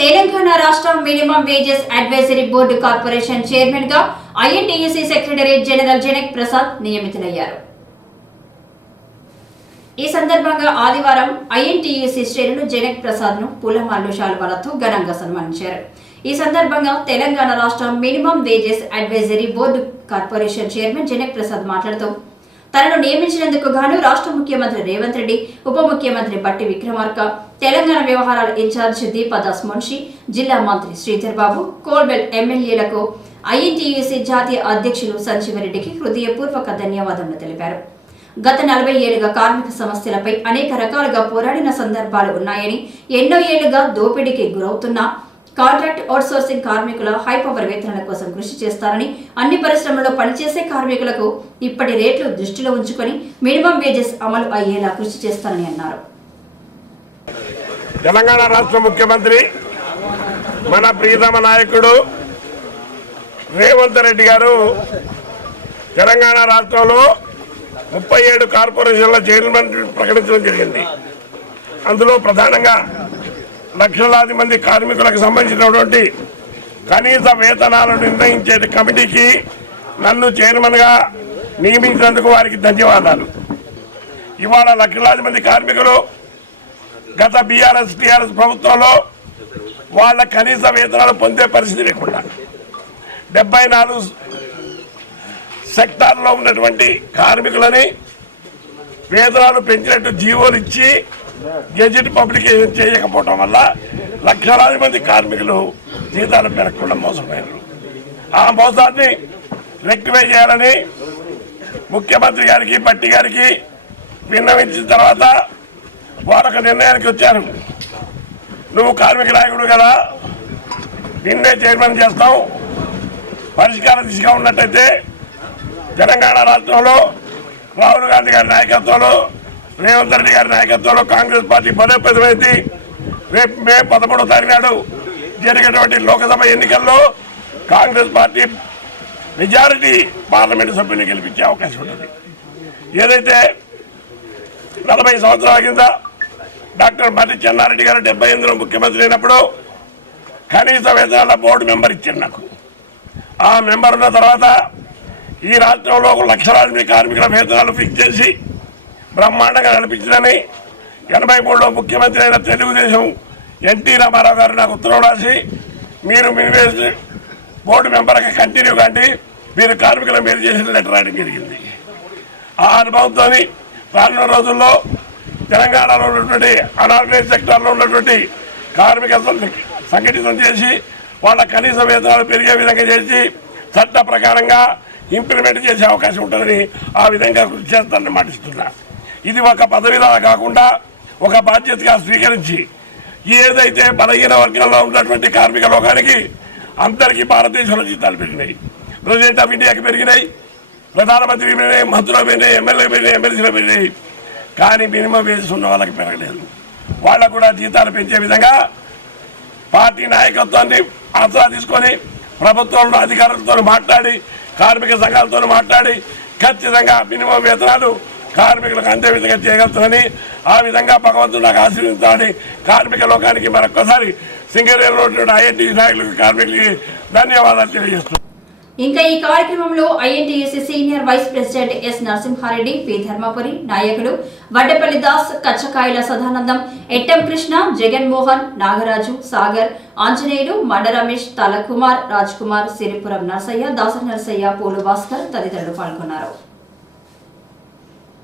తెలంగాణ రాష్ట్ర minimum wages advisory board corporation చైర్మన్గా INTUC secretary general Janak Prasad నియమితులయ్యారు. ఈ సందర్భంగా ఆదివారం ఐఎన్టీయూసీ శ్రేణులు జనక్ ప్రసాద్ను పూలమాలు శాల్వాలతో ఘనంగా సన్మానించారు. ఈ సందర్భంగా తెలంగాణ రాష్ట్ర minimum wages advisory board corporation chairman Janak Prasad మాట్లాడుతూ తనను నియమించినందుకు గాను రాష్ట్ర ముఖ్యమంత్రి రేవంత్ రెడ్డి ఉప ముఖ్యమంత్రి బట్టి విక్రమార్క తెలంగాణ వ్యవహారాల ఇన్ఛార్జ్ దీపదాస్ మున్షి జిల్లా మంత్రి శ్రీధర్ బాబు కోల్బెల్ ఎమ్మెల్యేలకు ఐఎన్టీయూసీ జాతీయ అధ్యక్షులు సంజీవరెడ్డికి హృదయపూర్వక ధన్యవాదములు తెలిపారు. గత నలభై ఏళ్ళుగా కార్మిక సమస్యలపై అనేక రకాలుగా పోరాడిన సందర్భాలు ఉన్నాయని ఎన్నో ఏళ్ళుగా దోపిడీకి గురవుతున్న కాంట్రాక్ట్ అవుట్సోర్సింగ్ కార్మికుల హై పవర్ వేతనాల కోసం కృషి చేస్తారని అన్ని పరిశ్రమల్లో పనిచేసే కార్మికులకు ఇప్పటి రేట్లు దృష్టిలో ఉంచుకొని మినిమం వేజెస్ అమలు అయ్యేలా కృషి చేస్తారని అన్నారు. తెలంగాణ రాష్ట్ర ముఖ్యమంత్రి మన ప్రియతమ నాయకుడు రేవంత్ రెడ్డి గారు తెలంగాణ రాష్ట్రంలో ముప్పై ఏడు కార్పొరేషన్ల చైర్మన్ ప్రకటించడం జరిగింది. అందులో ప్రధానంగా లక్షలాది మంది కార్మికులకు సంబంధించినటువంటి కనీస వేతనాలను నిర్ణయించే కమిటీకి నన్ను చైర్మన్గా నియమించినందుకు వారికి ధన్యవాదాలు. ఇవాళ లక్షలాది మంది కార్మికులు గత బీఆర్ఎస్ టీఆర్ఎస్ ప్రభుత్వంలో వాళ్ళ కనీస వేతనాలు పొందే పరిస్థితి లేకుండా డెబ్బై నాలుగు సెక్టార్లో ఉన్నటువంటి కార్మికులని వేతనాలు పెంచినట్టు జీవోలు ఇచ్చి గెజెట్ పబ్లికేషన్ చేయకపోవటం వల్ల లక్షలాది మంది కార్మికులు జీతాలు పెరగకుండా మోసపోయారు. ఆ మోసాన్ని రెక్టిఫై చేయాలని ముఖ్యమంత్రి గారికి పట్టి గారికి విన్నవించిన తర్వాత వారొక నిర్ణయానికి వచ్చారు. నువ్వు కార్మిక నాయకుడు కదా నిన్నే చైర్మన్ చేస్తాం. పరిష్కార దిశగా ఉన్నట్టయితే తెలంగాణ రాష్ట్రంలో రాహుల్ గాంధీ గారి నాయకత్వంలో రేవంత్ రెడ్డి గారి నాయకత్వంలో కాంగ్రెస్ పార్టీ బలోపేతమైంది. రేపు మే పదమూడో తారీఖు నాడు జరిగేటువంటి లోకసభ ఎన్నికల్లో కాంగ్రెస్ పార్టీ మెజారిటీ పార్లమెంటు సభ్యుని గెలిపించే అవకాశం ఉంటుంది. ఏదైతే నలభై సంవత్సరాల కింద డాక్టర్ మర్రి చెన్నారెడ్డి గారు డెబ్బై ఎనిమిదిలో ముఖ్యమంత్రి అయినప్పుడు కనీస వేతనాల బోర్డు మెంబర్ ఇచ్చారు నాకు. ఆ మెంబర్ ఉన్న తర్వాత ఈ రాష్ట్రంలో ఒక లక్షలాది కార్మికుల వేతనాలు ఫిక్స్ చేసి బ్రహ్మాండంగా నడిపించిందని ఎనభై మూడులో ముఖ్యమంత్రి అయిన తెలుగుదేశం ఎన్టీ రామారావు గారు నాకు ఉత్తరం రాసి మీరు మీ బోర్డు మెంబర్గా కంటిన్యూ కండి మీరు కార్మికుల మీరు చేసిన లెటర్ రాయడం జరిగింది. ఆ అనుభవంతో రానున్న రోజుల్లో తెలంగాణలో ఉన్నటువంటి అనార్గనైజ్ సెక్టార్లో ఉన్నటువంటి కార్మిక సంఘటితం చేసి వాళ్ళ కనీస వేతనాలు పెరిగే విధంగా చేసి చట్ట ప్రకారంగా ఇంప్లిమెంట్ చేసే అవకాశం ఉంటుందని ఆ విధంగా కృషి చేస్తానని మాటిస్తున్నా. ఇది ఒక పదవిలా కాకుండా ఒక బాధ్యతగా స్వీకరించి ఏదైతే బలహీన వర్గాల్లో ఉన్నటువంటి కార్మిక లోకానికి అందరికీ భారతదేశంలో జీతాలు పెరిగినాయి. ప్రెసిడెంట్ ఆఫ్ ఇండియాకి పెరిగినాయి. ప్రధానమంత్రి పెరిగినాయి మంత్రులు పెరిగినాయి ఎమ్మెల్యే పెరిగినాయి ఎమ్మెల్సీలు పెరిగినాయి కానీ మినిమం వేజెస్ ఉన్న వాళ్ళకి పెరగలేదు. వాళ్ళకు కూడా జీతాలు పెంచే విధంగా పార్టీ నాయకత్వాన్ని ఆసరా తీసుకొని ప్రభుత్వంలో అధికారులతో మాట్లాడి కార్మిక సంఘాలతో మాట్లాడి ఖచ్చితంగా మినిమం వేతనాలు కార్మికులకు అందే విధంగా చేయగలుగుతానని ఆ విధంగా భగవంతుడు నాకు ఆశీర్వదించాలని కార్మిక లోకానికి మరొక్కసారి సింగరేలో ఐఎన్టీ నాయకులకు కార్మికులకి ధన్యవాదాలు తెలియజేస్తున్నాను. ఇంకా ఈ కార్యక్రమంలో INTUC senior vice president S Narasimha Reddy P Dharmapuri నాయకులు వడ్డపల్లి దాస్ కచ్చకాయల సదానందం ఎట్టం కృష్ణ జగన్మోహన్ నాగరాజు సాగర్ ఆంజనేయులు మండ రమేష్ తలకుమార్ రాజ్ కుమార్ సిరిపురం నరసయ్య దాస నరసయ్య పూలు భాస్కర్ తదితరులు పాల్గొన్నారు.